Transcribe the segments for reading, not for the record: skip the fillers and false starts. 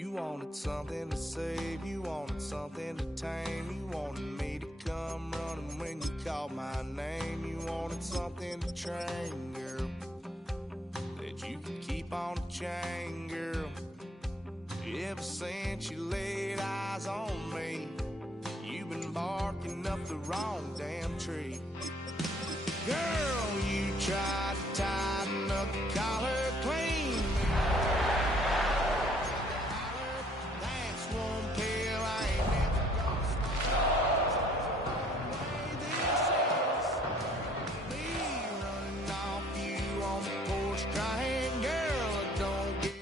You wanted something to save, you wanted something to tame. You wanted me to come running when you called my name. You wanted something to train, girl, that you could keep on the chain, girl. Ever since you laid eyes on me, you've been barking up the wrong damn tree. Girl, you tried to tighten up the collar clean. That's one pill I ain't never gonna smoke. Me running off you on the porch crying, girl, I don't guess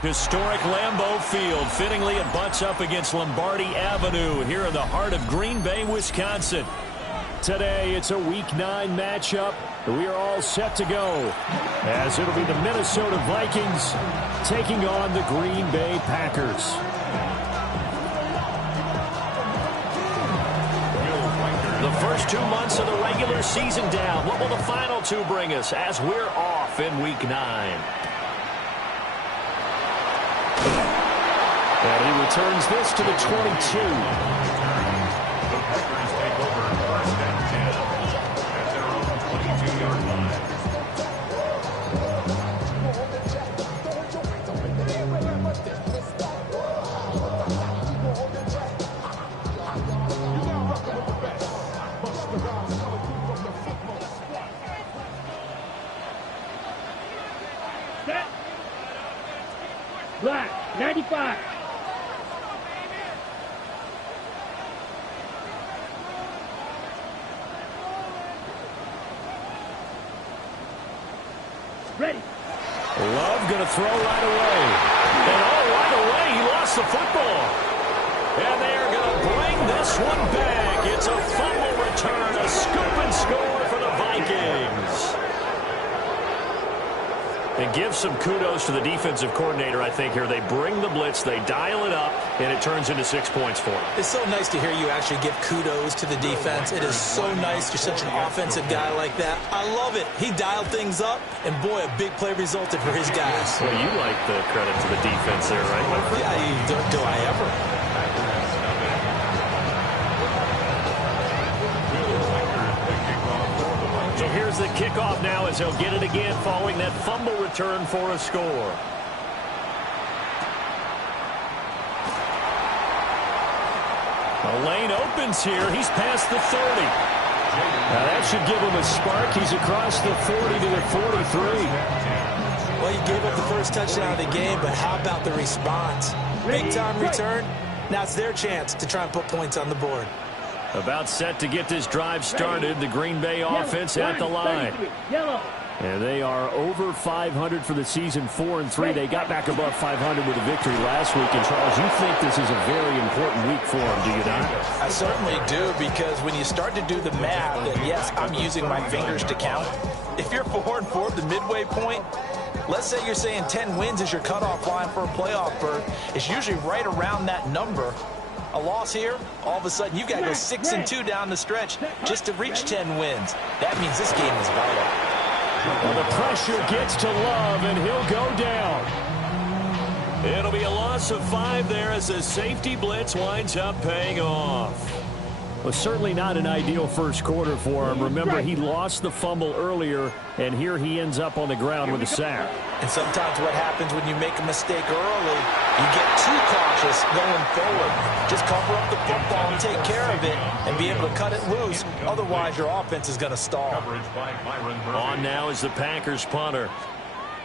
Historic Lambeau Field fittingly it butts up against Lombardi Avenue here in the heart of Green Bay, Wisconsin. Today, it's a Week 9 matchup. We are all set to go, as it'll be the Minnesota Vikings taking on the Green Bay Packers. The first 2 months of the regular season down. What will the final 2 bring us as we're off in Week 9? And he returns this to the 22. Black, 95. Ready. Love going to throw right away. And right away, he lost the football. And they are going to bring this one back. It's a fumble return, a scoop and score for the Vikings. And give some kudos to the defensive coordinator, I think, here. They bring the blitz, they dial it up, and it turns into 6 points for them. It's so nice to hear you actually give kudos to the defense. It is so nice. You're such an offensive guy like that. I love it. He dialed things up, and boy, a big play resulted for his guys. Well, you like the credit to the defense there, right, my friend? Yeah, do I ever? So here's the kickoff now as he'll get it again following that fumble return for a score. The lane opens here. He's past the 30. Now that should give him a spark. He's across the 40 to the 43. Well, you gave up the first touchdown of the game, but how about the response? Big-time return. Now it's their chance to try and put points on the board. About set to get this drive started. The Green Bay offense at the line. And they are over 500 for the season, 4-3. They got back above 500 with a victory last week. And, Charles, you think this is a very important week for them, do you not? I certainly do, because when you start to do the math, and yes, I'm using my fingers to count. If you're 4-4 at the midway point, let's say you're saying 10 wins is your cutoff line for a playoff berth. It's usually right around that number. A loss here, all of a sudden you got to go 6-2 down the stretch just to reach 10 wins. That means this game is vital. Well, the pressure gets to Love, and he'll go down. It'll be a loss of 5 there as the safety blitz winds up paying off. Well, certainly not an ideal first quarter for him. Remember, he lost the fumble earlier, and here he ends up on the ground with a sack. And sometimes what happens when you make a mistake early, you get too cautious going forward. Just cover up the football and take care of it and be able to cut it loose. Otherwise, your offense is going to stall. On now is the Packers punter.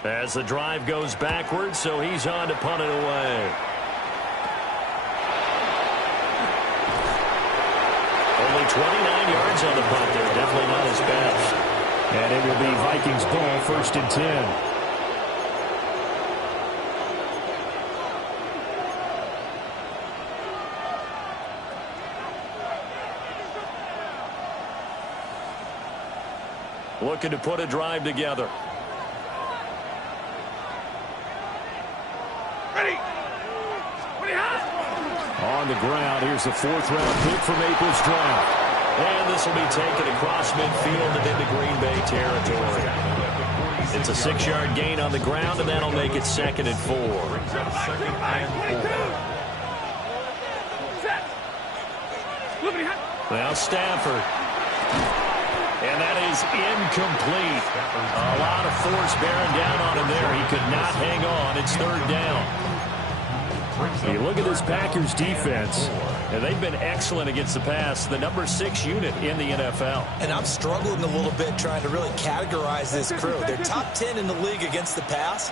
As the drive goes backwards, so he's on to punt it away. Only 29 yards on the punt there. Definitely not his best. And it will be Vikings ball, 1st and 10. Looking to put a drive together. Ready. On the ground, here's the 4th-round pick from April's draft. And this will be taken across midfield and into Green Bay territory. It's a 6-yard gain on the ground, and that'll make it 2nd and 4. Now Stafford. And that is incomplete. A lot of force bearing down on him there. He could not hang on. It's 3rd down. You look at this Packers defense, and they've been excellent against the pass, the number 6 unit in the NFL. And I'm struggling a little bit trying to really categorize this crew. They're top 10 in the league against the pass,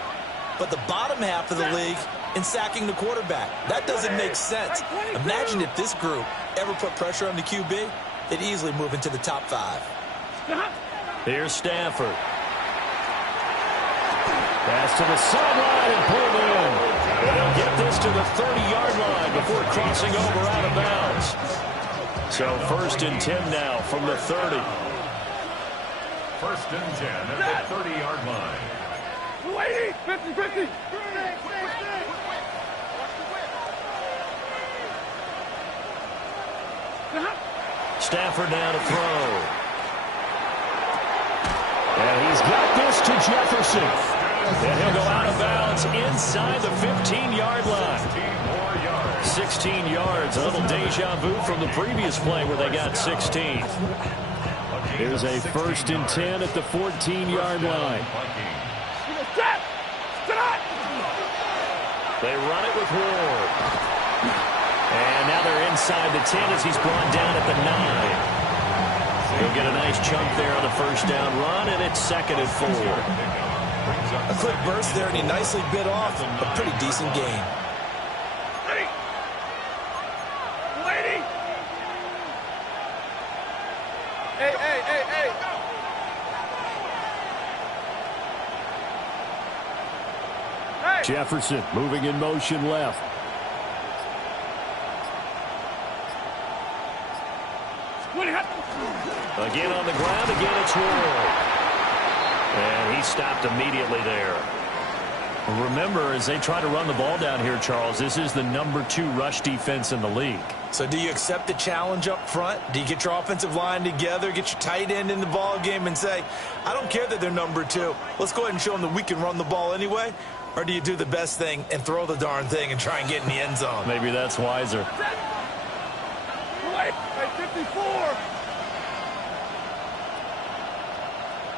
but the bottom half of the league in sacking the quarterback. That doesn't make sense. Imagine if this group ever put pressure on the QB, they'd easily move into the top 5. Here's Stafford. Pass to the sideline and pulled in. And they'll get this to the 30-yard line before crossing over out of bounds. So 1st and 10 now from the 30. 1st and 10 at the 30-yard line. 50-50. Stafford now to throw. And he's got this to Jefferson. And he'll go out of bounds inside the 15-yard line. 16 yards. A little deja vu from the previous play where they got 16. Here's a 1st and 10 at the 14-yard line. They run it with Ward. And now they're inside the 10 as he's brought down at the 9. He'll get a nice chunk there on the 1st down run, and it's 2nd and 4. A quick burst there, and he nicely bit off a pretty decent gain. Lady! Hey! Jefferson moving in motion left. Again on the ground, again it's Ward. And he stopped immediately there. Remember, as they try to run the ball down here, Charles, this is the number 2 rush defense in the league. So do you accept the challenge up front? Do you get your offensive line together, get your tight end in the ball game and say, I don't care that they're number 2. Let's go ahead and show them that we can run the ball anyway? Or do you do the best thing and throw the darn thing and try and get in the end zone? Maybe that's wiser. 54.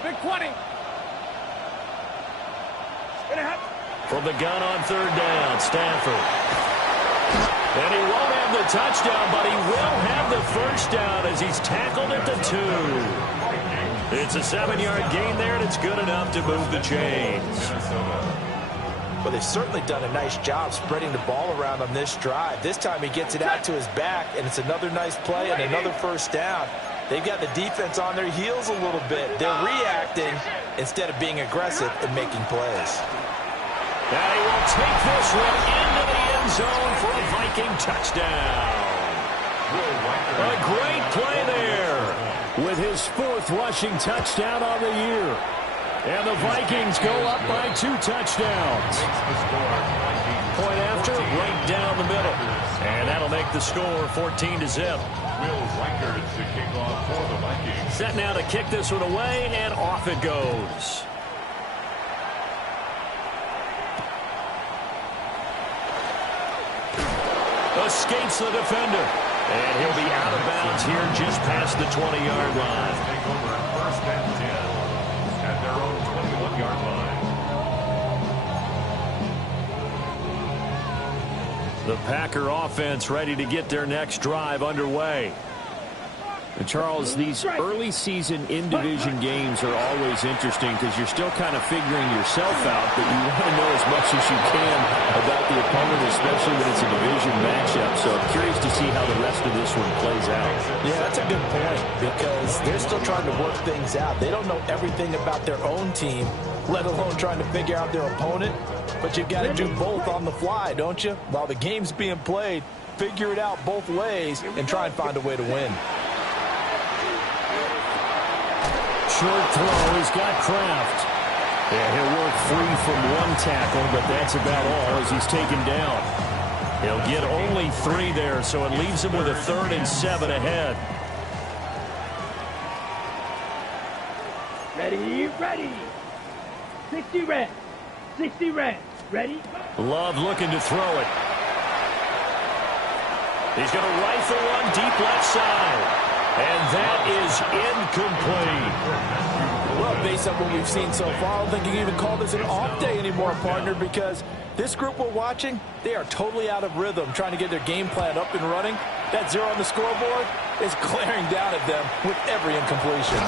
Big 20. From the gun on 3rd down, Stafford. And he won't have the touchdown, but he will have the 1st down as he's tackled at the 2. It's a 7-yard gain there, and it's good enough to move the chains. Well, they've certainly done a nice job spreading the ball around on this drive. This time he gets it out to his back, and it's another nice play and another 1st down. They've got the defense on their heels a little bit. They're reacting instead of being aggressive and making plays. Now he will take this one into the end zone for a Viking touchdown. A great play there with his 4th rushing touchdown on the year. And the Vikings go up by 2 touchdowns. Point after, right down the middle. And that'll make the score 14-0. Set now to kick this one away, and off it goes. Escapes the defender. And he'll be out of bounds here just past the 20-yard line. Take over 1st and 10 at their own 21-yard line. The Packer offense ready to get their next drive underway. And Charles, these early season in-division games are always interesting because you're still kind of figuring yourself out, but you want to know as much as you can about the opponent, especially when it's a division matchup. So I'm curious to see how the rest of this one plays out. Yeah, that's a good point because they're still trying to work things out. They don't know everything about their own team, let alone trying to figure out their opponent. But you've got to do both on the fly, don't you? While the game's being played, figure it out both ways and try and find a way to win. Short throw, he's got Kraft. Yeah, he'll work free from one tackle, but that's about all as he's taken down. He'll get only 3 there, so it leaves him with a 3rd and 7 ahead. Ready, ready. 60 red. 60 red. Ready? Love looking to throw it. He's going to rifle one deep left side. And that is incomplete. Well, based on what we've seen so far, I don't think you can even call this an off day anymore, partner, because this group we're watching, they are totally out of rhythm, trying to get their game plan up and running. That 0 on the scoreboard is glaring down at them with every incompletion.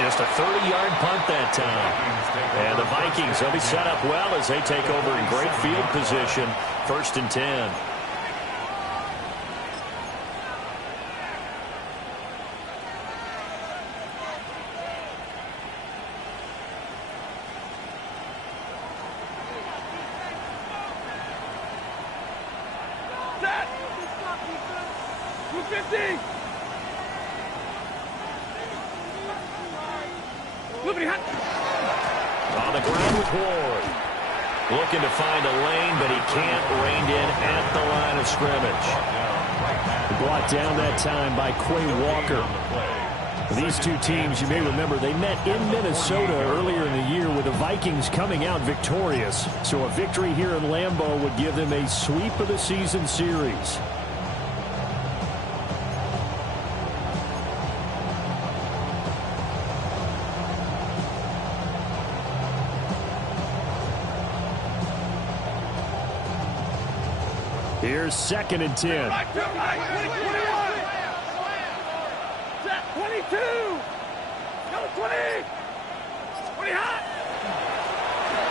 Just a 30-yard punt that time. And the Vikings will be set up well as they take over in great field position. 1st and 10. Set. 250. Liberty hot. On the ground with Ward. Looking to find a lane, but he can't rein in at the line of scrimmage. Brought down that time by Quay Walker. These two teams, you may remember, they met in Minnesota earlier in the year with the Vikings coming out victorious. So a victory here in Lambeau would give them a sweep of the season series. Here's 2nd and 10. Right, 21. Set. 22. Go 20. 20 hot.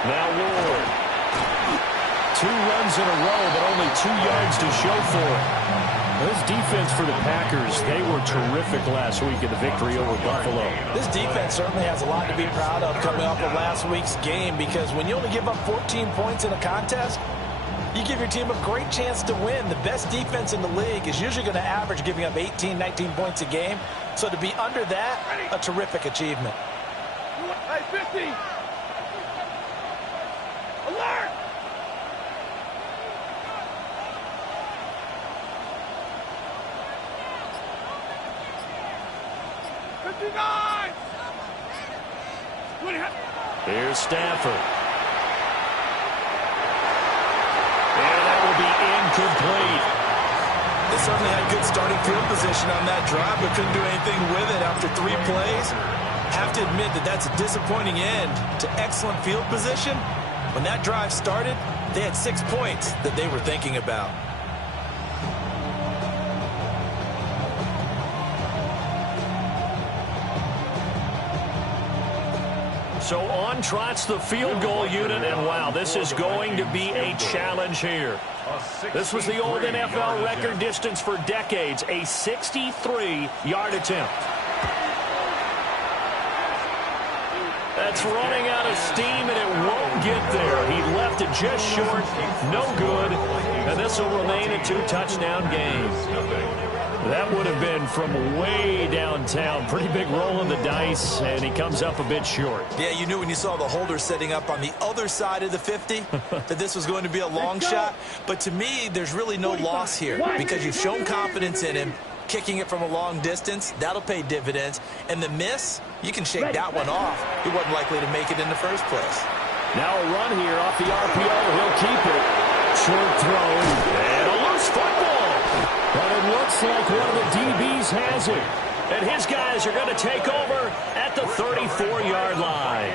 Now Ward. 2 runs in a row, but only 2 yards to show for it. This defense for the Packers, they were terrific last week in the victory over Buffalo. This defense certainly has a lot to be proud of coming off of last week's game, because when you only give up 14 points in a contest, you give your team a great chance to win. The best defense in the league is usually going to average giving up 18, 19 points a game. So to be under that, a terrific achievement. Hey, 50. Alert. Here's Stafford. And that will be incomplete. They certainly had good starting field position on that drive, but couldn't do anything with it after 3 plays. Have to admit that that's a disappointing end to excellent field position. When that drive started, they had 6 points that they were thinking about. So on trots the field goal unit, and wow, this is going to be a challenge here. This was the old NFL record distance for decades, a 63-yard attempt. That's running out of steam, and it won't get there. He left it just short, no good, and this will remain a 2-touchdown game. That would have been from way downtown. Pretty big roll in the dice, and he comes up a bit short. Yeah, you knew when you saw the holder setting up on the other side of the 50 that this was going to be a long shot. But to me, there's really no loss here because you've shown confidence in him. Kicking it from a long distance, that'll pay dividends. And the miss, you can shake that one off. He wasn't likely to make it in the first place. Now a run here off the RPO. He'll keep it. Short throw. And a loose football. But it looks like one of the DBs has it. And his guys are going to take over at the 34-yard line.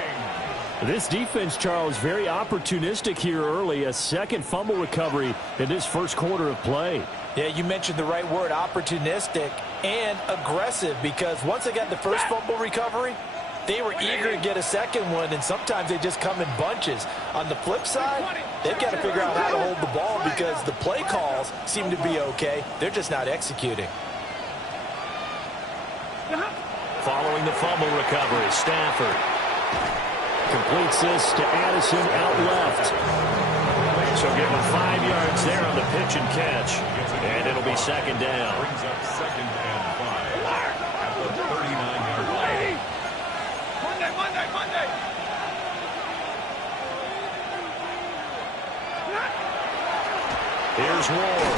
This defense, Charles, very opportunistic here early. A second fumble recovery in this first quarter of play. Yeah, you mentioned the right word, opportunistic and aggressive, because once they got the first fumble recovery, they were eager to get a second one, and sometimes they just come in bunches. On the flip side, they've got to figure out how to hold the ball because the play calls seem to be okay. They're just not executing. Following the fumble recovery, Stafford completes this to Addison out left. So give him 5 yards there on the pitch and catch. And it'll be second down. Brings up 2nd and 5 at the 39-yard line. Monday. Here's Ward.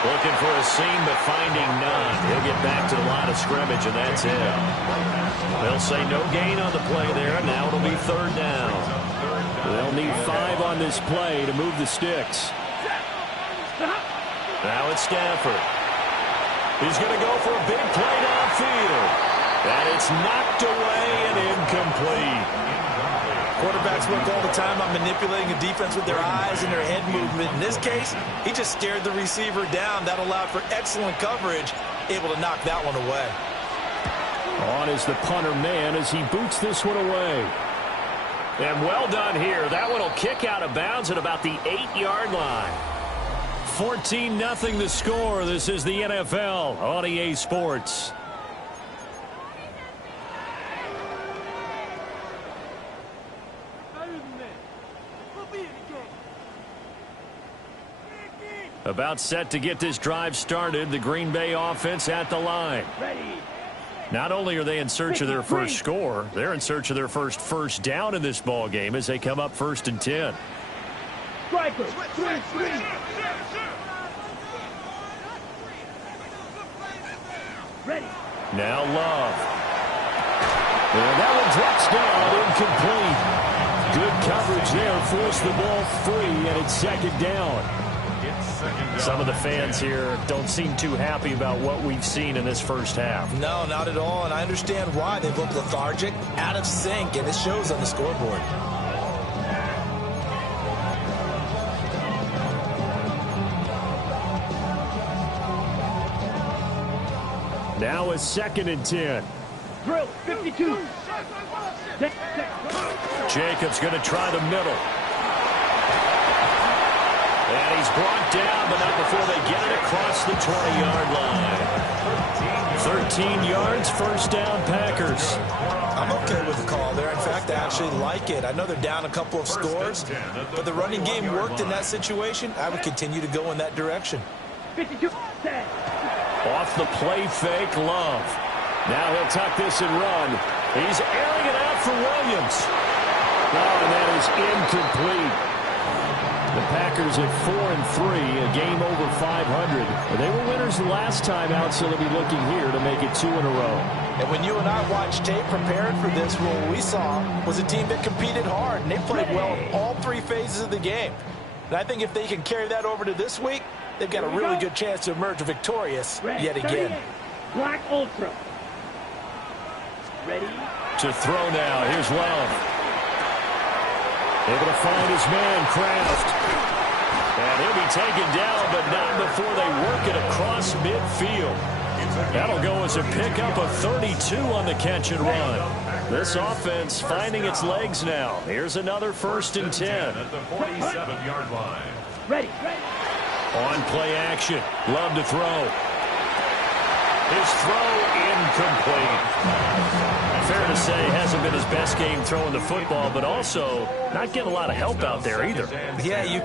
Looking for a seam, but finding none. He'll get back to the line of scrimmage, and that's it. They'll say no gain on the play there, and now it'll be third down. They'll need 5 on this play to move the sticks. Now it's Stafford. He's going to go for a big play downfield. And it's knocked away and incomplete. Quarterbacks work all the time on manipulating a defense with their eyes and their head movement. In this case, he just stared the receiver down. That allowed for excellent coverage, able to knock that one away. On is the punter man as he boots this one away. And well done here. That one will kick out of bounds at about the 8-yard line. 14-0 the score. This is the NFL on EA Sports. About set to get this drive started. The Green Bay offense at the line. Not only are they in search of their first score, they're in search of their first down in this ball game as they come up 1st and 10. Now Love. And that one drops down, incomplete. Good coverage there, forced the ball free, and it's 2nd down. Some of the fans here don't seem too happy about what we've seen in this first half. No, not at all, and I understand why. They look lethargic, out of sync, and it shows on the scoreboard. Now it's 2nd and 10. Drill, 52. Jacobs going to try the middle. And he's brought down, but not before they get it across the 20-yard line. 13 yards, 1st down, Packers. I'm okay with the call there. In fact, I actually like it. I know they're down a couple of scores, but the running game worked in that situation. I would continue to go in that direction. 52. Off the play fake, Love. Now he'll tuck this and run. He's airing it out for Williams. Oh, and that is incomplete. The Packers at 4-3, a game over 500. They were winners the last time out, so they'll be looking here to make it 2 in a row. And when you and I watched tape preparing for this, what we saw was a team that competed hard, and they played well in all 3 phases of the game. And I think if they can carry that over to this week, they've got a really good chance to emerge victorious yet again. Black Ultra. Ready? To throw now. Here's Love. Able to find his man, Kraft. And he'll be taken down, but not before they work it across midfield. That'll go as a pickup of 32 on the catch and run. This offense finding its legs now. Here's another 1st and 10. At the 47-yard line. Ready. On play action. Love to throw. His throw incomplete. Fair to say, hasn't been his best game throwing the football, but also not getting a lot of help out there either. Yeah, you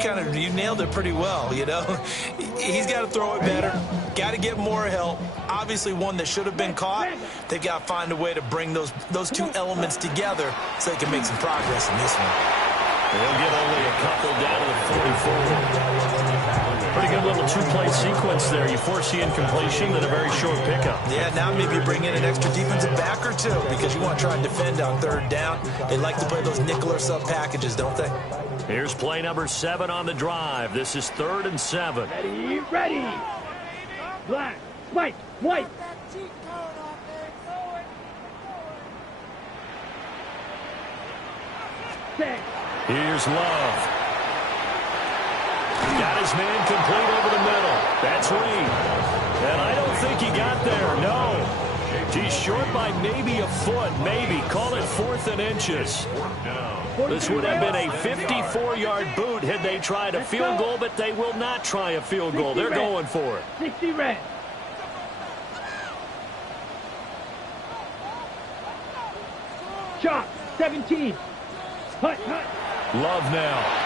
nailed it pretty well, you know. He's got to throw it better, got to get more help. Obviously one that should have been caught. They've got to find a way to bring those 2 elements together so they can make some progress in this one. They'll get only a couple down to the 44. Pretty good little 2-play sequence there. You force the incompletion, then a very short pickup. Yeah, now maybe you bring in an extra defensive back or 2 because you want to try and defend on 3rd down. They like to play those nickel or sub packages, don't they? Here's play number 7 on the drive. This is 3rd and 7. Ready. Black, white. Here's Love. Got his man complete over the middle. That's Reed. And I don't think he got there, no. He's short by maybe a foot, maybe. Call it 4th and inches. This would have been a 54-yard boot had they tried a field goal, but they will not try a field goal. They're going for it. 60 red. Shot, 17. Hut. Love now.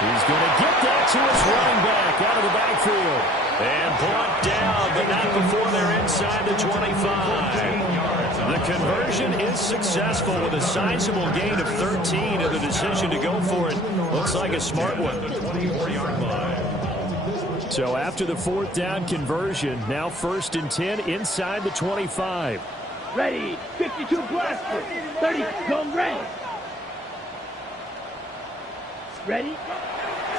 He's going to get that to his running back out of the backfield. And brought down, but not before they're inside the 25. The conversion is successful with a sizable gain of 13, and the decision to go for it looks like a smart one. 24-yard line. So after the 4th down conversion, now 1st and 10 inside the 25. Ready. 52 blaster. 30. Zone ready. Ready.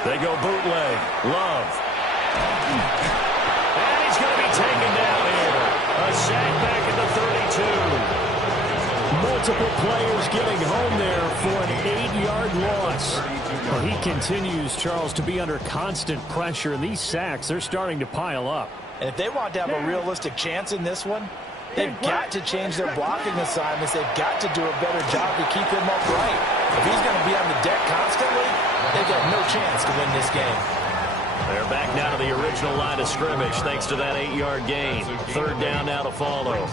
They go bootleg. Love. And he's going to be taken down here. A sack back at the 32. Multiple players getting home there for an 8-yard loss. Well, he continues, Charles, to be under constant pressure, and these sacks, they're starting to pile up. And if they want to have a realistic chance in this one, they've got to change their blocking assignments. They've got to do a better job to keep him upright. If he's going to be on the deck constantly, they've got no chance to win this game. They're back now to the original line of scrimmage thanks to that 8-yard gain. 3rd down now to follow.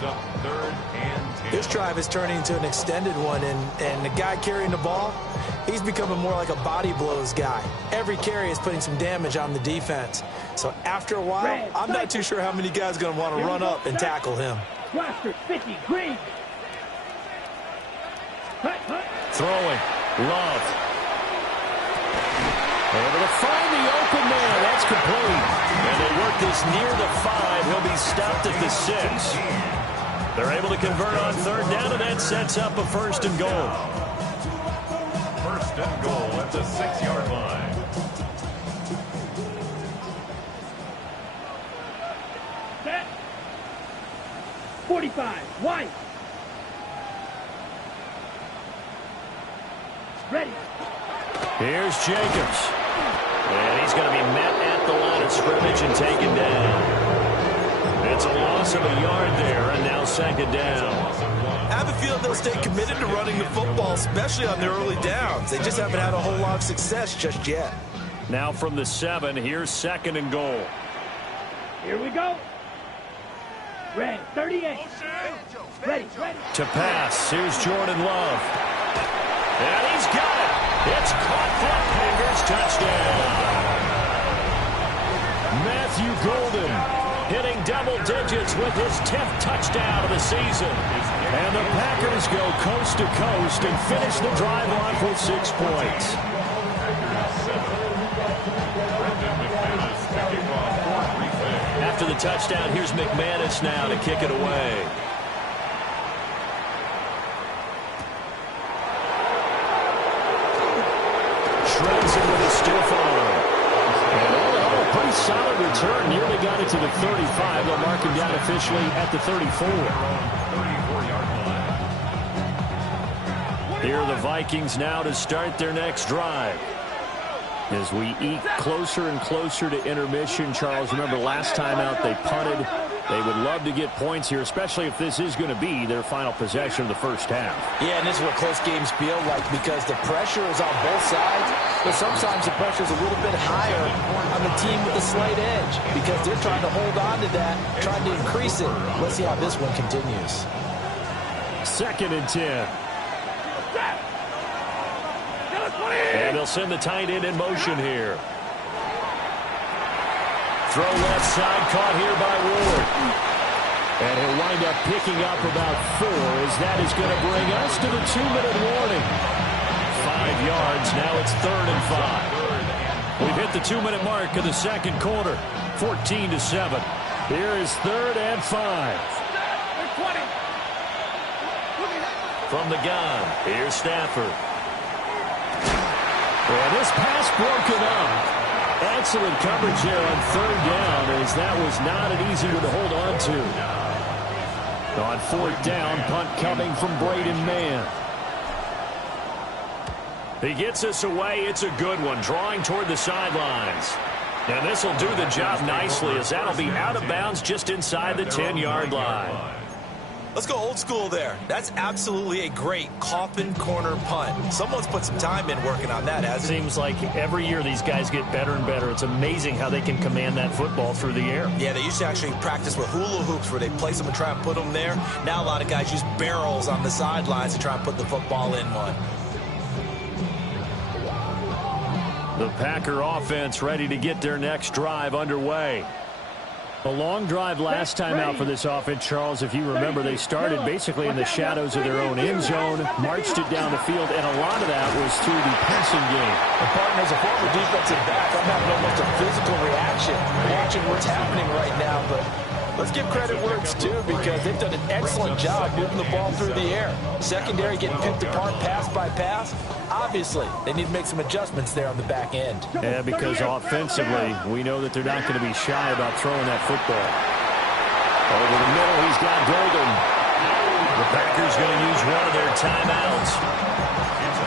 This drive is turning into an extended one, and the guy carrying the ball, he's becoming more like a body blows guy. Every carry is putting some damage on the defense. So after a while, I'm not too sure how many guys are going to want to run up and tackle him. Blaster. 50. Green. Throwing. Love. Able to find the open man. That's complete. And they work this near the 5. He'll be stopped at the 6. They're able to convert on 3rd down, and that sets up a 1st and goal. 1st and goal at the 6-yard line. Set. 45. White. Ready. Here's Jacobs. And he's going to be met at the line of scrimmage and taken down. It's a loss of a yard there, and now 2nd down. I have a feeling they'll stay committed to running the football, especially on their early downs. They just haven't had a whole lot of success just yet. Now from the 7, here's 2nd and goal. Here we go. Red. 38. Ready. To pass, here's Jordan Love. And he's got it. It's caught for Packers touchdown. Matthew Golden hitting double digits with his 10th touchdown of the season. And the Packers go coast to coast and finish the drive off with 6 points. After the touchdown, here's McManus now to kick it away. Shreds it with a stiff arm. And all in all, a pretty solid return. Nearly got it to the 35. They'll mark him down officially at the 34. Here are the Vikings now to start their next drive. As we eke closer and closer to intermission, Charles, remember last time out they punted. They would love to get points here, especially if this is going to be their final possession of the first half. Yeah, and this is what close games feel like because the pressure is on both sides, but sometimes the pressure is a little bit higher on the team with the slight edge because they're trying to hold on to that, trying to increase it. Let's see how this one continues. 2nd and 10. And they'll send the tight end in motion here. Throw left side, caught here by Ward. And he'll wind up picking up about 4 as that is going to bring us to the 2-minute warning. 5 yards, now it's 3rd and 5. We've hit the 2-minute mark of the 2nd quarter, 14-7. Here is 3rd and 5. From the gun, here's Stafford. And this pass broken up. Excellent coverage there on 3rd down as that was not an easy one to hold on to. On 4th down, punt coming from Braden Mann. He gets us away. It's a good one, drawing toward the sidelines. And this will do the job nicely as that'll be out of bounds just inside the 10-yard line. Let's go old school there. That's absolutely a great coffin corner punt. Someone's put some time in working on that, hasn't it? Seems like every year these guys get better and better. It's amazing how they can command that football through the air. Yeah, they used to actually practice with hula hoops where they place them and try and put them there. Now a lot of guys use barrels on the sidelines to try and put the football in one. The Packer offense ready to get their next drive underway. A long drive last time out for this offense, Charles. If you remember, they started basically in the shadows of their own end zone, marched it down the field, and a lot of that was through the passing game. And partner, as a former defensive back, I'm having almost a physical reaction watching what's happening right now. But let's give credit where it's due, because they've done an excellent job moving the ball through the air. Secondary getting picked apart pass by pass. Obviously, they need to make some adjustments there on the back end. Yeah, because offensively, we know that they're not going to be shy about throwing that football. Over the middle, he's got Golden. The Packers going to use one of their timeouts,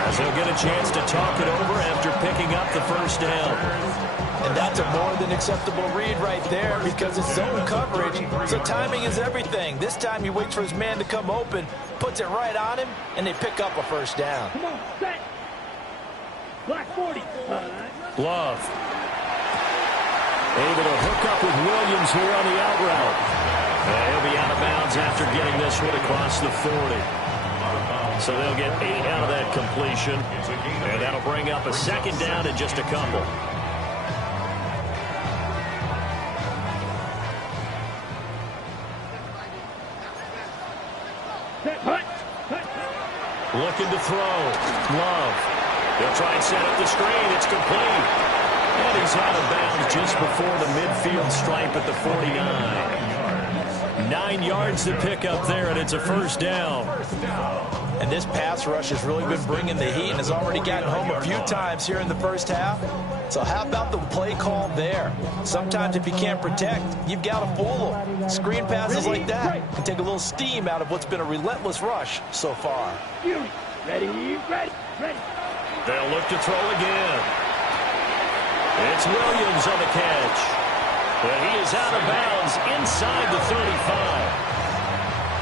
as they'll get a chance to talk it over after picking up the first down. And that's a more than acceptable read right there, because it's zone coverage, so timing is everything. This time he waits for his man to come open, puts it right on him, and they pick up a first down. Come on, set. Black 40. Love. Able to hook up with Williams here on the out route. And he'll be out of bounds after getting this one across the 40. So they'll get 8 out of that completion, and that'll bring up a second down and just a couple. Looking to throw. Love. They'll try and set up the screen. It's complete. And he's out of bounds just before the midfield stripe at the 49. 9 yards to pick up there, and it's a first down. And this pass rush has really been bringing the heat and has already gotten home a few times here in the first half. So how about the play call there? Sometimes if you can't protect, you've got to fool them. Screen passes like that can take a little steam out of what's been a relentless rush so far. Ready. They'll look to throw again. It's Williams on the catch. But he is out of bounds inside the 35.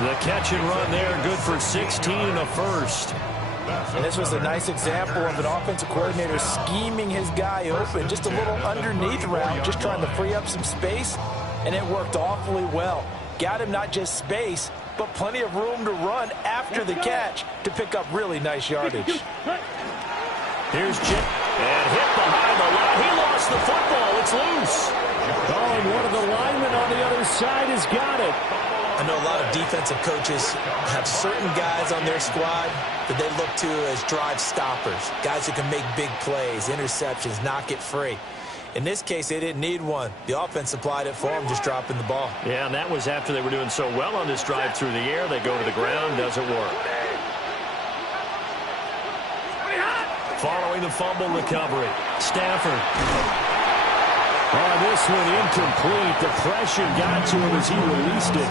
The catch and run there, good for 16 and a first. And this was a nice example of an offensive coordinator scheming his guy open. Just a little underneath route, just trying to free up some space. And it worked awfully well. Got him not just space, but plenty of room to run after the catch to pick up really nice yardage. Here's Chip. And hit behind the line. He lost the football. It's loose. Oh, and one of the linemen on the other side has got it. I know a lot of defensive coaches have certain guys on their squad that they look to as drive stoppers, guys who can make big plays, interceptions, knock it free. In this case, they didn't need one. The offense supplied it for them, just dropping the ball. Yeah, and that was after they were doing so well on this drive through the air. They go to the ground, doesn't work. Following the fumble recovery, Stafford. Oh, this one incomplete. The pressure got to him as he released it.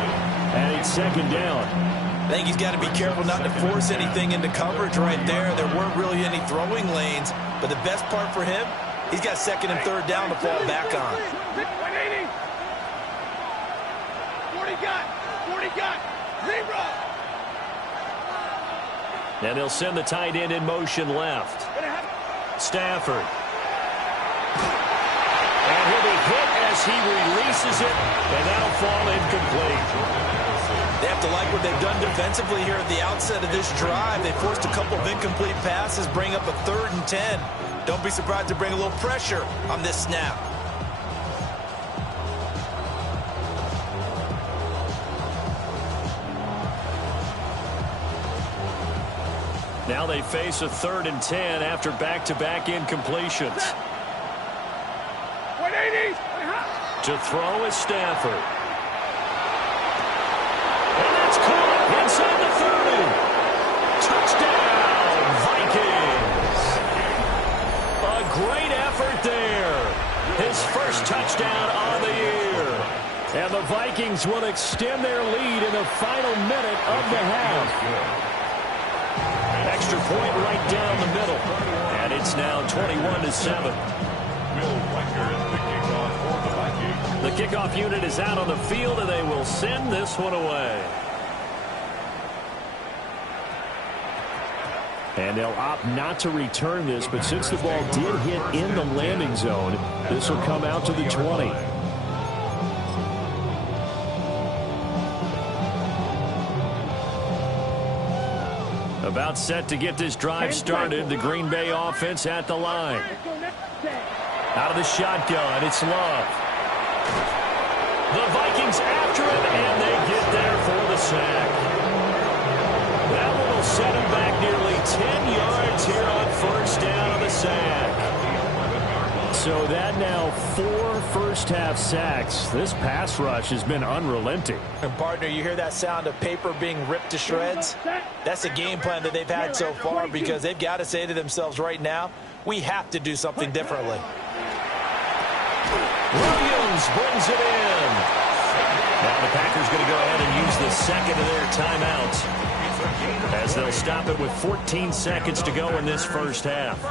And it's second down. I think he's got to be careful not to force anything into coverage right there. There weren't really any throwing lanes. But the best part for him, he's got second and third down to fall back on. 40 got. Zebra. And they'll send the tight end in motion left. Stafford. And he'll be hit as he releases it, and that'll fall incomplete. They have to like what they've done defensively here at the outset of this drive. They forced a couple of incomplete passes, bring up a 3rd and 10. Don't be surprised to bring a little pressure on this snap. Now they face a 3rd and 10 after back-to-back incompletions. 180. To throw is Stafford. And that's caught inside the 30. Touchdown, Vikings. A great effort there. His first touchdown on the year. And the Vikings will extend their lead in the final minute of the half. Extra point right down the middle. And it's now 21-7. The kickoff unit is out on the field, and they will send this one away. And they'll opt not to return this, but since the ball did hit in the landing zone, this will come out to the 20. About set to get this drive started. The Green Bay offense at the line. Out of the shotgun, it's Love. The Vikings after him, and they get there for the sack. That one will set him back nearly 10 yards here on first down on the sack. So that now 4 first-half sacks. This pass rush has been unrelenting. And partner, you hear that sound of paper being ripped to shreds? That's the game plan that they've had so far, because they've got to say to themselves right now, we have to do something differently. Williams brings it in. Now the Packers going to go ahead and use the second of their timeouts, as they'll stop it with 14 seconds to go in this first half.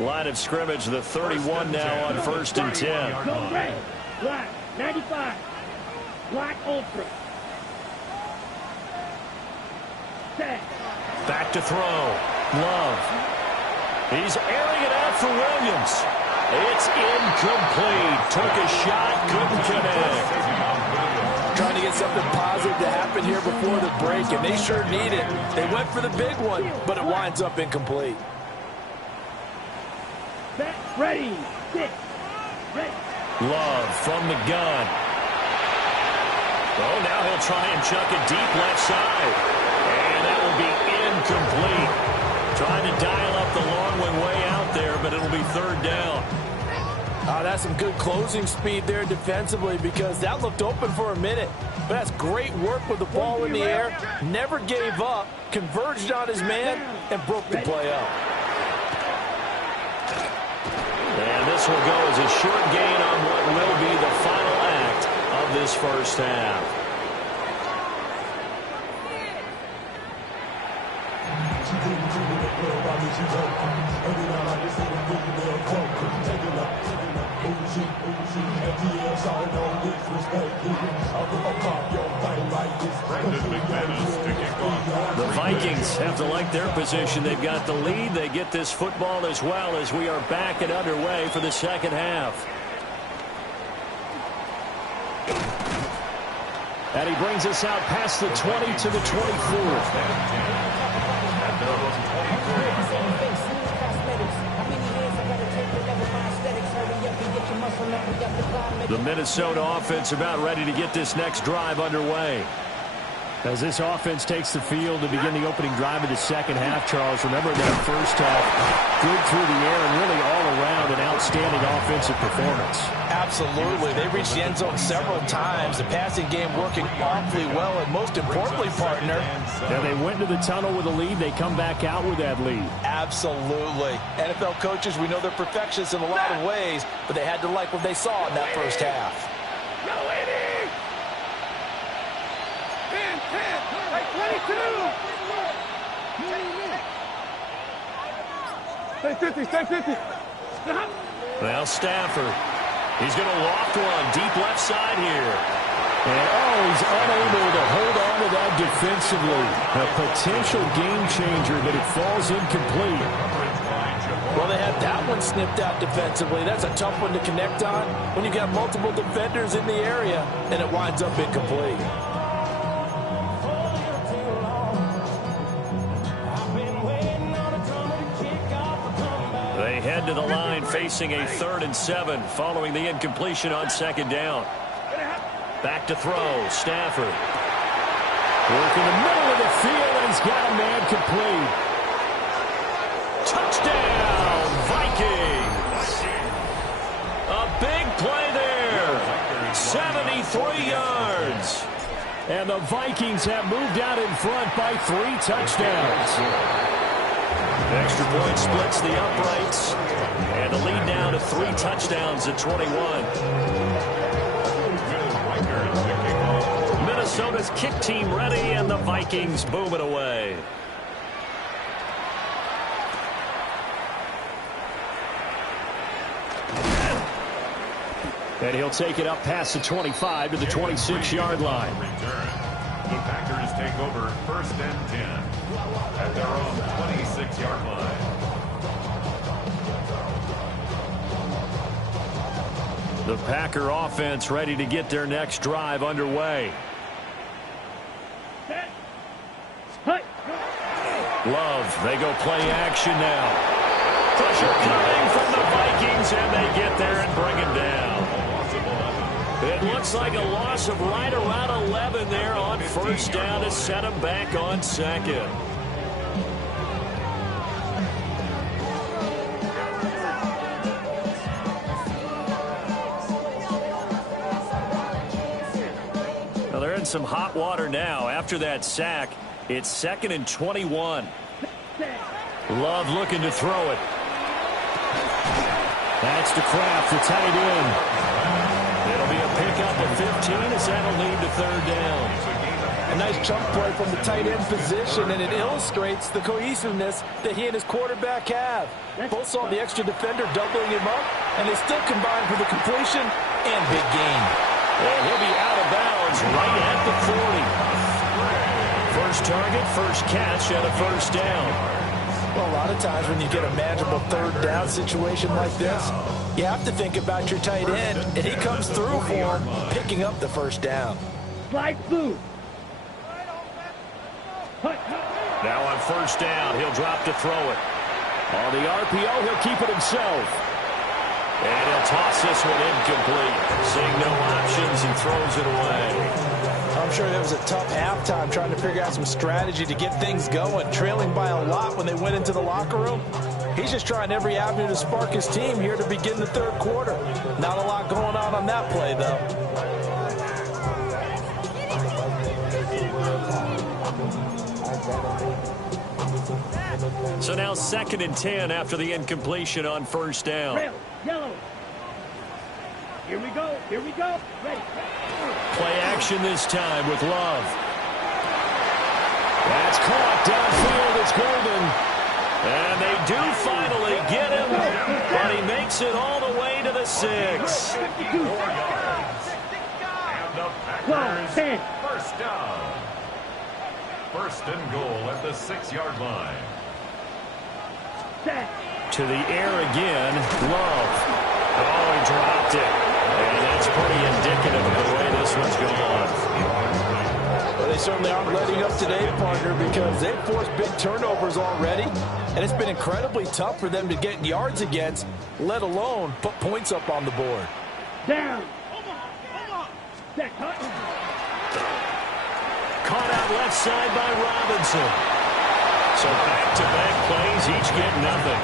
Line of scrimmage, the 31 now on 1st and 10. Go red, black, 95, black ultra. Set. Back to throw. Love. He's airing it out for Williams. It's incomplete. Took a shot, couldn't connect. Trying to get something positive to happen here before the break, and they sure need it. They went for the big one, but it winds up incomplete. Set, ready, sit, ready. Love from the gun. Oh, now he'll try and chuck it deep left side. And that will be incomplete. Trying to dial up the long one way out there, but it'll be 3rd down. That's some good closing speed there defensively, because that looked open for a minute. But that's great work with the ball in the air. Never gave up, converged on his man, and broke the play up. And this will go as a short gain on what will be the final act of this first half. The Vikings have to like their position. They've got the lead. They get this football as well, as we are back and underway for the second half. And he brings us out past the 20 to the 24. The Minnesota offense about ready to get this next drive underway. As this offense takes the field to begin the opening drive of the second half, Charles, remember that first half, good through the air and really all around an outstanding offensive performance. Absolutely. They reached the end zone several times. The passing game working awfully well, and most importantly, partner, now they went into the tunnel with a lead. They come back out with that lead. Absolutely. NFL coaches, we know they're perfectionists in a lot of ways, but they had to like what they saw in that first half. Stay 50, stay 50. Now Stafford. He's going to loft one deep left side here. And, he's unable to hold on to that defensively. A potential game changer, but it falls incomplete. Well, they had that one snipped out defensively. That's a tough one to connect on when you got multiple defenders in the area, and it winds up incomplete. They head to the line facing a 3rd and 7 following the incompletion on 2nd down. Back to throw. Stafford. Work in the middle of the field, and he's got a man complete. Touchdown, Vikings. A big play there. 73 yards. And the Vikings have moved out in front by 3 touchdowns. Extra point splits the uprights, and the lead down to 3 touchdowns at 21. Minnesota's kick team ready, and the Vikings boom it away. And he'll take it up past the 25 to the 26-yard line. The Packers take over 1st and 10 at their own 26-yard line. The Packer offense ready to get their next drive underway. Love, they go play action now. Pressure coming from the Vikings, and they get there and bring him down. It looks like a loss of right around 11 there on first down to set him back on second. Well, they're in some hot water now. After that sack, it's 2nd and 21. Love looking to throw it. That's to Kraft, the tight end. It'll be a pickup of 15 as that'll lead to 3rd down. A nice chunk play from the tight end position, and it illustrates the cohesiveness that he and his quarterback have. Both saw the extra defender doubling him up, and they still combined for the completion and big gain. And he'll be out of bounds right at the 40. First target, first catch, and a first down. Well, a lot of times when you get a manageable 3rd down situation like this, you have to think about your tight end, and he comes through for him, picking up the first down. Slide through. Now on first down, he'll drop to throw it. On the RPO, he'll keep it himself. And he'll toss this one incomplete. Seeing no options, he throws it away. I'm sure there was a tough halftime trying to figure out some strategy to get things going, trailing by a lot when they went into the locker room. He's just trying every avenue to spark his team here to begin the 3rd quarter. Not a lot going on that play, though. So now 2nd and 10 after the incompletion on first down. Red, yellow. Here we go. Here we go. Ready. Play action this time with Love. That's caught downfield. It's Golden. And they do finally get him, but he makes it all the way to the 6. 52. And the Packers 10. first down. 1st and goal at the 6-yard line. Set. To the air again, Love. Oh, he dropped it. And that's pretty indicative of the way this one's gone. Well, they certainly aren't letting up today, partner, because they've forced big turnovers already, and it's been incredibly tough for them to get yards against, let alone put points up on the board. Down. Set. Caught out left side by Robinson. So back-to-back plays, each get nothing.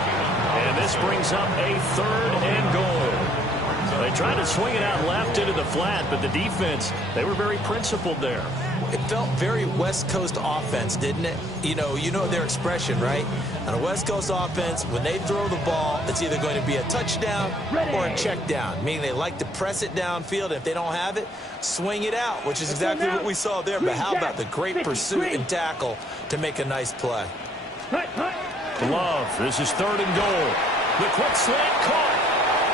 And this brings up a 3rd and goal. They tried to swing it out left into the flat, but the defense, they were very principled there. It felt very West Coast offense, didn't it? You know their expression, right? On a West Coast offense, when they throw the ball, it's either going to be a touchdown or a check down, meaning they like to press it downfield. If they don't have it, swing it out, which is exactly what we saw there. But how about the great pursuit and tackle to make a nice play? Love, this is 3rd and goal. The quick slant caught.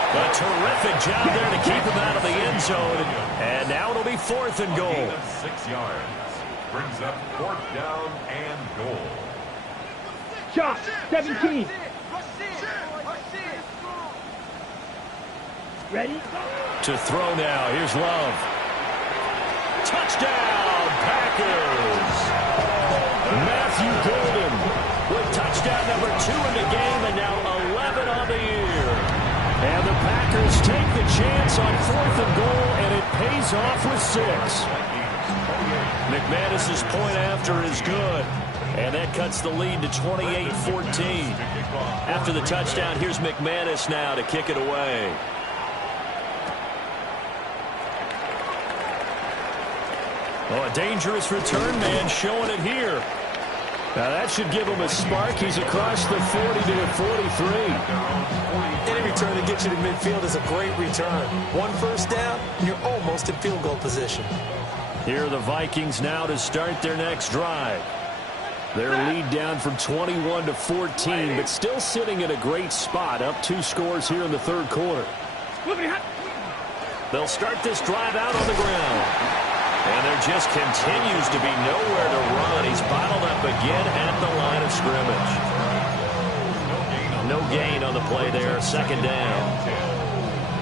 A terrific job there to keep him out of the end zone. And now it'll be 4th and goal. 6 yards. Brings up 4th down and goal. Shot. 17. Ready? To throw now. Here's Love. Touchdown, Packers. Matthew Golden with touchdown number 2 in the game and now 11 on the year. And the Packers take the chance on 4th and goal, and it pays off with 6. McManus's point after is good, and that cuts the lead to 28-14. After the touchdown, here's McManus now to kick it away. Oh, a dangerous return man showing it here. Now that should give him a spark. He's across the 40 to the 43. Any return to get you to midfield is a great return. 1 first down, you're almost in field goal position. Here are the Vikings now to start their next drive. Their lead down from 21 to 14, but still sitting in a great spot, up 2 scores here in the 3rd quarter. They'll start this drive out on the ground. And there just continues to be nowhere to run. He's bottled up again at the line of scrimmage. No gain on the play there, 2nd down.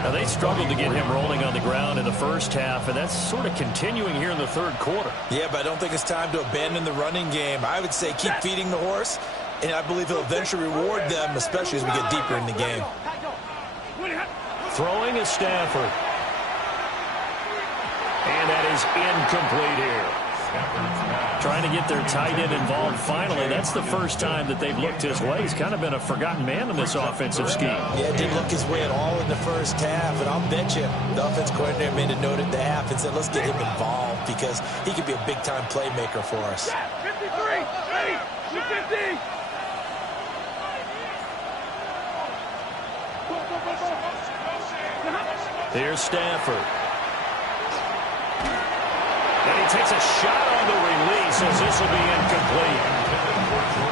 Now, they struggled to get him rolling on the ground in the first half, and that's sort of continuing here in the 3rd quarter. Yeah, but I don't think it's time to abandon the running game. I would say keep feeding the horse, and I believe he'll eventually reward them, especially as we get deeper in the game. Throwing is Stafford. is incomplete here. Trying to get their tight end involved finally. That's the first time that they've looked his way. He's kind of been a forgotten man in this offensive scheme. Yeah, didn't look his way at all in the first half. And I'll bet you the offense coordinator made a note at the half and said, let's get him involved because he could be a big-time playmaker for us. 53, ready, 250. Here's Stafford. And he takes a shot on the release as this will be incomplete.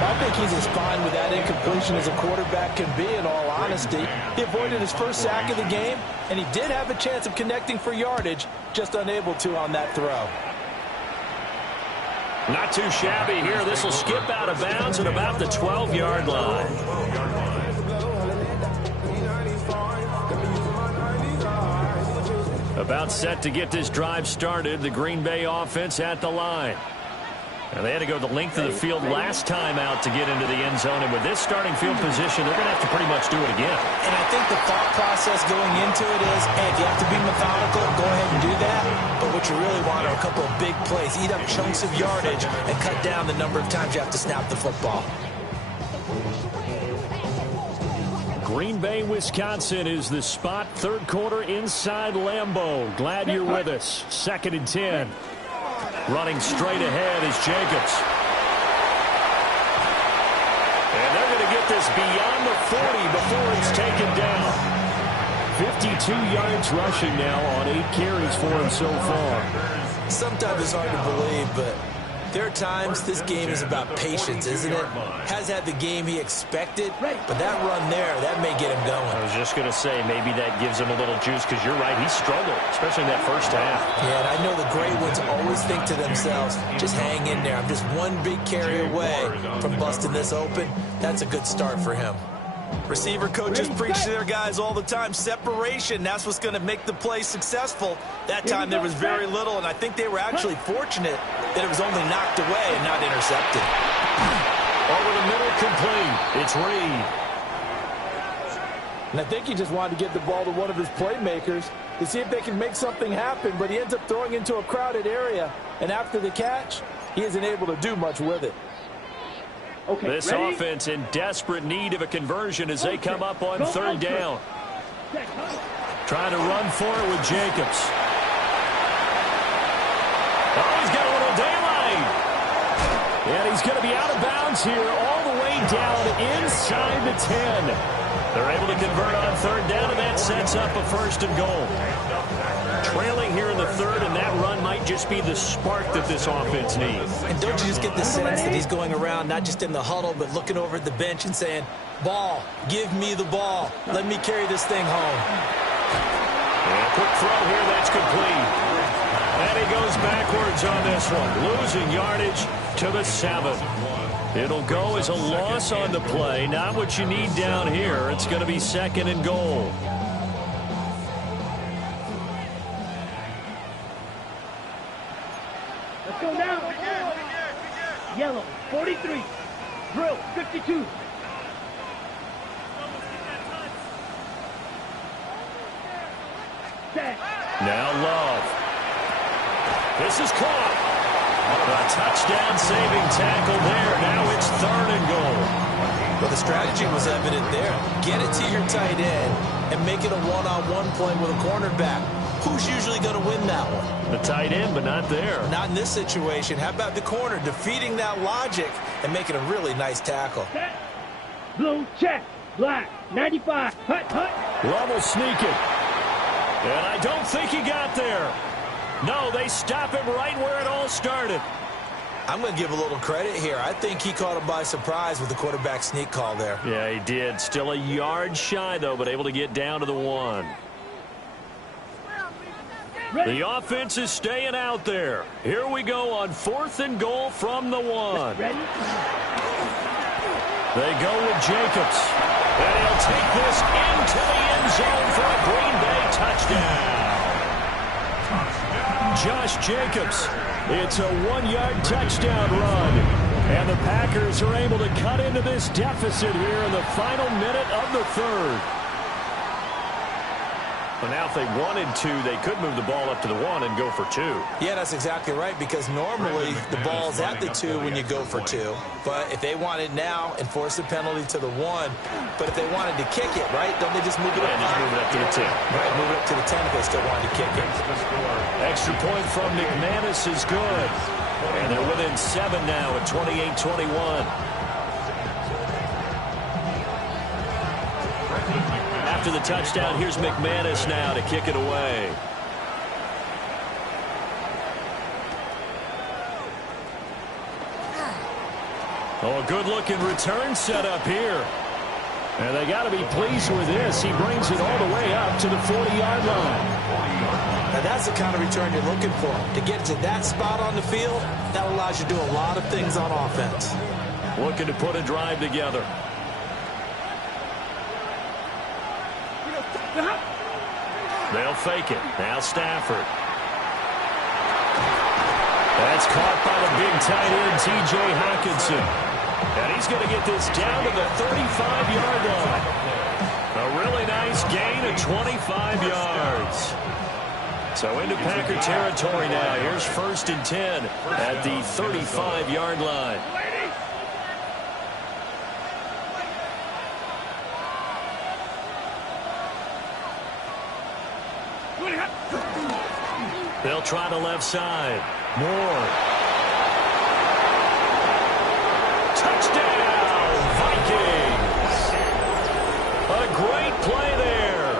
I think he's as fine with that incompletion as a quarterback can be, in all honesty. He avoided his first sack of the game, and he did have a chance of connecting for yardage, just unable to on that throw. Not too shabby here. This will skip out of bounds at about the 12-yard line. About set to get this drive started. The Green Bay offense at the line. Now they had to go the length of the field last time out to get into the end zone. And with this starting field position, they're going to have to pretty much do it again. And I think the thought process going into it is, hey, if you have to be methodical, go ahead and do that. But what you really want are a couple of big plays. Eat up chunks of yardage and cut down the number of times you have to snap the football. Green Bay, Wisconsin is the spot. Third quarter inside Lambeau. Glad you're with us. 2nd and 10. Running straight ahead is Jacobs. And they're going to get this beyond the 40 before it's taken down. 52 yards rushing now on 8 carries for him so far. Sometimes it's hard to believe, but there are times this game is about patience, isn't it? Has had the game he expected, but that run there, that may get him going. I was just going to say, maybe that gives him a little juice, because you're right, he struggled, especially in that first half. Yeah, and I know the great ones always think to themselves, just hang in there. I'm just one big carry away from busting this open. That's a good start for him. Receiver coaches preach to their guys all the time. Separation, that's what's going to make the play successful. That time there was very little, and I think they were actually fortunate that it was only knocked away and not intercepted. Over the middle, complete. It's Reed. And I think he just wanted to get the ball to one of his playmakers to see if they can make something happen, but he ends up throwing into a crowded area, and after the catch, he isn't able to do much with it. Okay, this ready? offense in desperate need of a conversion as they come up on 3rd down. Trying to run for it with Jacobs. Oh, he's got a little daylight. And he's going to be out of bounds here all the way down inside the 10. They're able to convert on 3rd down, and that sets up a 1st and goal. Trailing here in the 3rd, and that run might just be the spark that this offense needs. And don't you just get the sense that he's going around, not just in the huddle, but looking over at the bench and saying, ball, give me the ball. Let me carry this thing home. And a quick throw here, that's complete. And he goes backwards on this one, losing yardage to the 7. It'll go as a loss on the play. Not what you need down here. It's going to be 2nd and goal. Let's go now. Yellow, 43. Drill, 52. Set. Now Love. This is caught. A touchdown-saving tackle there. Now it's 3rd and goal. Well, the strategy was evident there. Get it to your tight end and make it a one-on-one play with a cornerback. Who's usually going to win that one? The tight end, but not there. Not in this situation. How about the corner defeating that logic and making a really nice tackle? Set. Blue, check. Black, 95. Hut, hut. Love will sneak it. And I don't think he got there. No, they stop him right where it all started. I'm going to give a little credit here. I think he caught him by surprise with the quarterback sneak call there. Yeah, he did. Still a yard shy, though, but able to get down to the 1. Ready. The offense is staying out there. Here we go on 4th and goal from the 1. Ready. They go with Jacobs. And he'll take this into the end zone for a Green Bay touchdown. Josh Jacobs. It's a 1-yard touchdown run. And the Packers are able to cut into this deficit here in the final minute of the 3rd. But now if they wanted to, they could move the ball up to the 1 and go for 2. Yeah, that's exactly right, because normally the ball's at the 2 when you go for 2. But if they want it now, enforce the penalty to the 1. But if they wanted to kick it, right, don't they just move it up? And just move it up to the 10. Right, move it up to the 10 if they still wanted to kick it. Extra point from McManus is good. And they're within 7 now at 28-21. After the touchdown, here's McManus now to kick it away. Oh, a good-looking return set up here. And they got to be pleased with this. He brings it all the way up to the 40-yard line. Now, that's the kind of return you're looking for. To get to that spot on the field, that allows you to do a lot of things on offense. Looking to put a drive together. They'll fake it. Now Stafford. That's caught by the big tight end, T.J. Hockenson. And he's going to get this down to the 35-yard line. A really nice gain of 25 yards. So into Packer territory now. Here's 1st and 10 at the 35-yard line. They'll try the left side. Moore. Touchdown, Vikings. A great play there.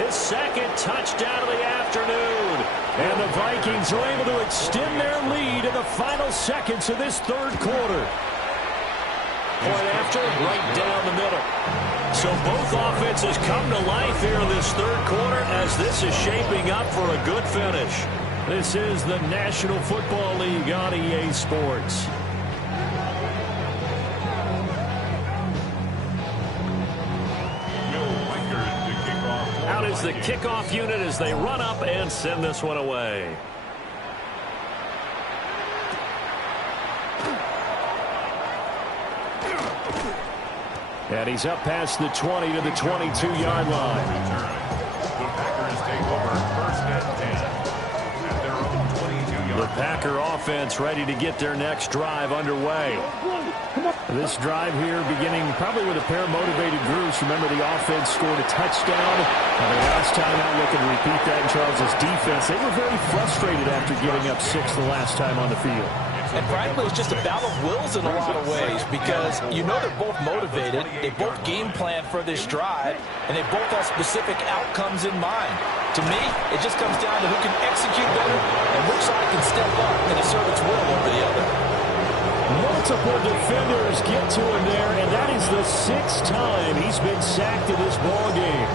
His 2nd touchdown of the afternoon. And the Vikings are able to extend their lead in the final seconds of this 3rd quarter. Point after, right down the middle. So both offenses come to life here in this 3rd quarter as this is shaping up for a good finish. This is the National Football League on EA Sports. Out is the kickoff unit as they run up and send this one away. And he's up past the 20 to the 22-yard line. The Packers take over 1st and 10 at their own 22-yard line. The Packer offense ready to get their next drive underway. This drive here beginning probably with a pair of motivated groups. Remember, the offense scored a touchdown. And the last time out, looking to repeat that in Charles's defense. They were very frustrated after giving up 6 the last time on the field. And frankly, it's just a battle of wills in a lot of ways because you know they're both motivated, they both game plan for this drive, and they both have specific outcomes in mind. To me, it just comes down to who can execute better and which side can step up and assert its will over the other. Multiple defenders get to him there, and that is the 6th time he's been sacked in this ball game.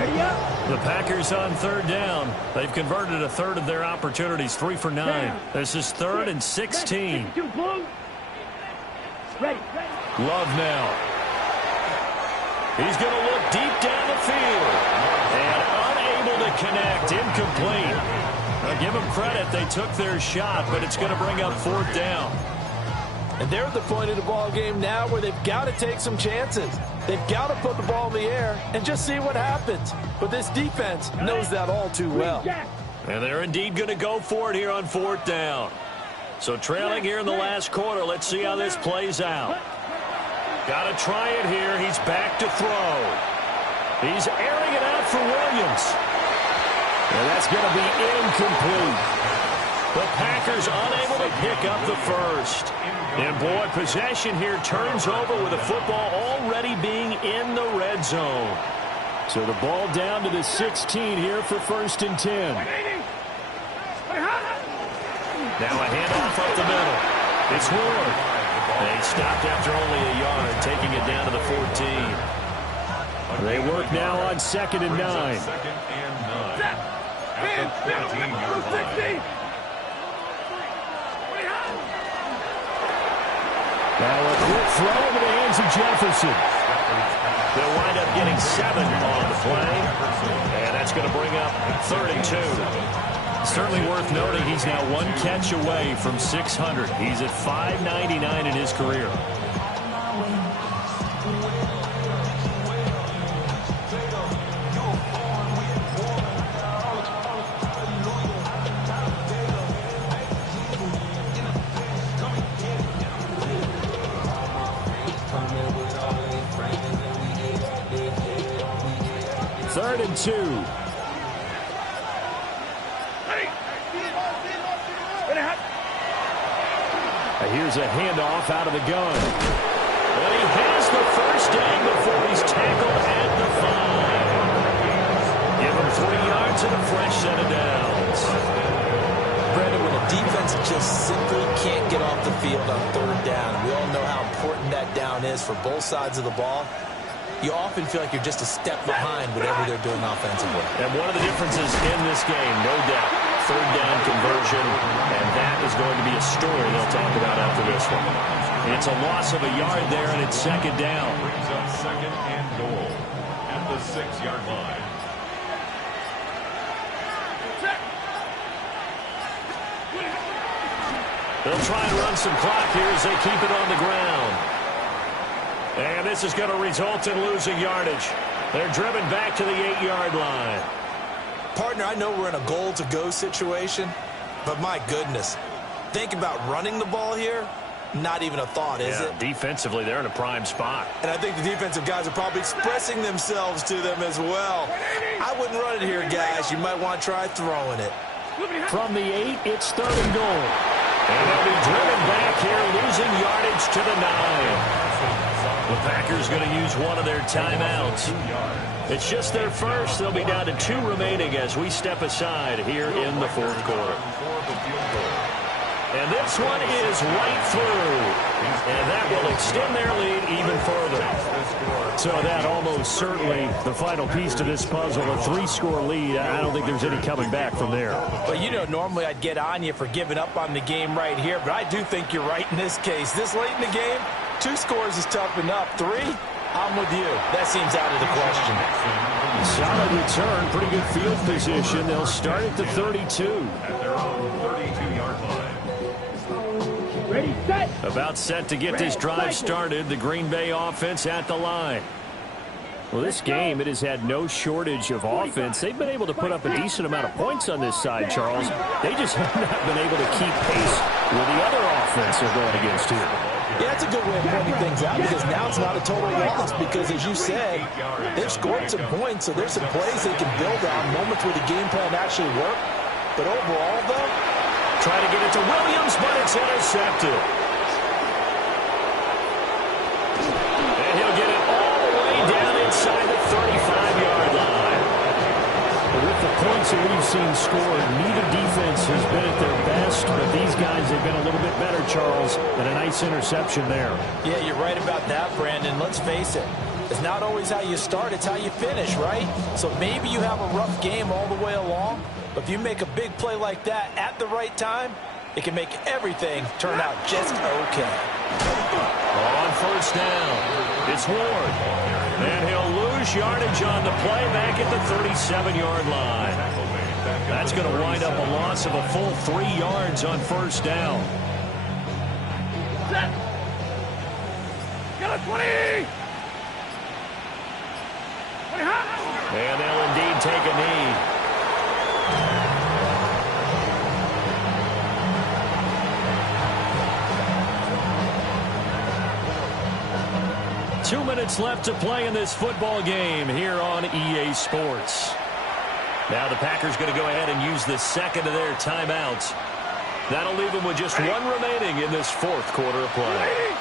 Ready up. The Packers on 3rd down. They've converted a 3rd of their opportunities, 3 for 9. This is 3rd and 16. Ready. Love now. He's going to look deep down the field. And unable to connect, incomplete. Now give them credit, they took their shot, but it's going to bring up 4th down. And they're at the point of the ball game now where they've got to take some chances. They've got to put the ball in the air and just see what happens. But this defense knows that all too well. And they're indeed going to go for it here on 4th down. So trailing here in the last quarter, let's see how this plays out. Got to try it here. He's back to throw. He's airing it out for Williams. And that's going to be incomplete. The Packers unable to pick up the 1st. And, boy, possession here turns over with the football already being in the red zone. So the ball down to the 16 here for 1st and 10. Now a handoff up the middle. It's Ward. They stopped after only a yard, taking it down to the 14. They work now on 2nd and 9. 2nd and 9 at the 14-yard line. Now a quick throw into the hands of Jefferson. They'll wind up getting 7 on the play. And that's going to bring up 3rd and 2. Certainly worth noting he's now 1 catch away from 600. He's at 599 in his career. 3rd and 2. Here's a handoff out of the gun. And he has the first down before he's tackled at the 5. Give him 3 yards and a fresh set of downs. Brandon, when a defense just simply can't get off the field on 3rd down, we all know how important that down is for both sides of the ball. You often feel like you're just a step behind whatever they're doing offensively. And one of the differences in this game, no doubt, 3rd down conversion, and that is going to be a story they'll talk about after this one. It's a loss of a yard there, and it's 2nd down. Brings up 2nd and goal at the 6-yard line. They'll try and run some clock here as they keep it on the ground. And this is going to result in losing yardage. They're driven back to the 8-yard line. Partner, I know we're in a goal-to-go situation, but my goodness, think about running the ball here. Not even a thought, is it? Defensively, they're in a prime spot. And I think the defensive guys are probably expressing themselves to them as well. I wouldn't run it here, guys. You might want to try throwing it. From the 8, it's 3rd and goal. And they'll be driven back here, losing yardage to the 9. The Packers going to use one of their timeouts. It's just their first. They'll be down to 2 remaining as we step aside here in the 4th quarter. And this one is right through. And that will extend their lead even further. So that almost certainly the final piece to this puzzle, a 3-score lead. I don't think there's any coming back from there. But you know, normally I'd get on you for giving up on the game right here, but I do think you're right in this case. This late in the game, 2 scores is tough enough. 3, I'm with you. That seems out of the question. Solid return, pretty good field position. They'll start at the 32. At their own 32-yard line. Ready, set. About set to get this drive started. The Green Bay offense at the line. Well, this game, it has had no shortage of offense. They've been able to put up a decent amount of points on this side, Charles. They just have not been able to keep pace with the other offense they're going against here. Yeah, that's a good way of pointing things out because now it's not a total loss because, as you said, they've scored some points, so there's some plays they can build on, moments where the game plan actually worked. But overall, though, try to get it to Williams, but it's intercepted. And he'll get it all the way down inside the 35-yard line. With the points that we've seen scored, neither defense has been at their best, but these guys have been a little bit better, Charles, and a nice interception there. Yeah, you're right about that, Brandon. Let's face it. It's not always how you start, it's how you finish, right? So maybe you have a rough game all the way along, but if you make a big play like that at the right time, it can make everything turn out just okay. On 1st down, it's Ward. And he'll lose yardage on the play back at the 37-yard line. That's going to wind up a loss of a full 3 yards on 1st down. Set. Get a 20. And they'll indeed take a knee. Two minutes left to play in this football game here on EA Sports. Now the Packers going to go ahead and use the second of their timeouts. That'll leave them with just 1 remaining in this 4th quarter of play.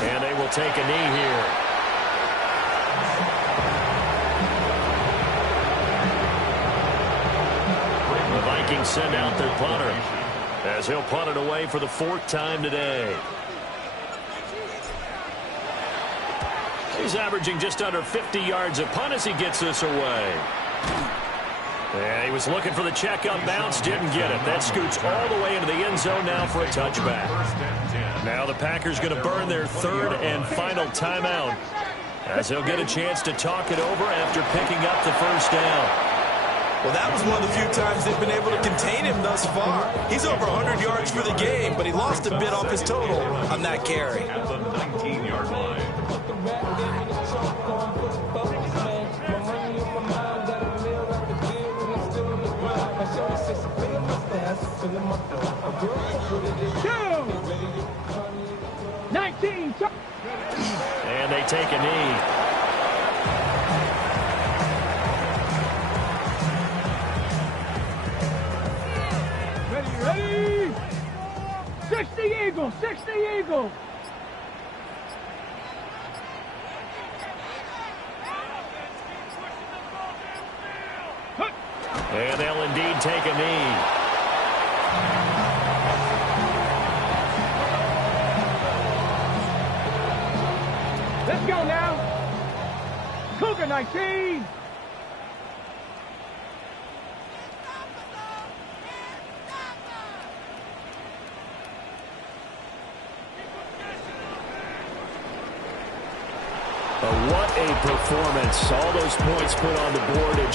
And they will take a knee here. The Vikings send out their punter as he'll punt it away for the 4th time today. He's averaging just under 50 yards a punt as he gets this away. And he was looking for the check-up bounce, didn't get it. That scoots all the way into the end zone now for a touchback. Now the Packers going to burn their 3rd and final timeout as they'll get a chance to talk it over after picking up the 1st down. Well, that was one of the few times they've been able to contain him thus far. He's over 100 yards for the game, but he lost a bit off his total on that carry. At the 19-yard line. and they take a knee. Ready? 60 Eagle, 60 Eagle. And they'll indeed take a knee. Let's go now. Cougar 19. What a performance. All those points put on the board.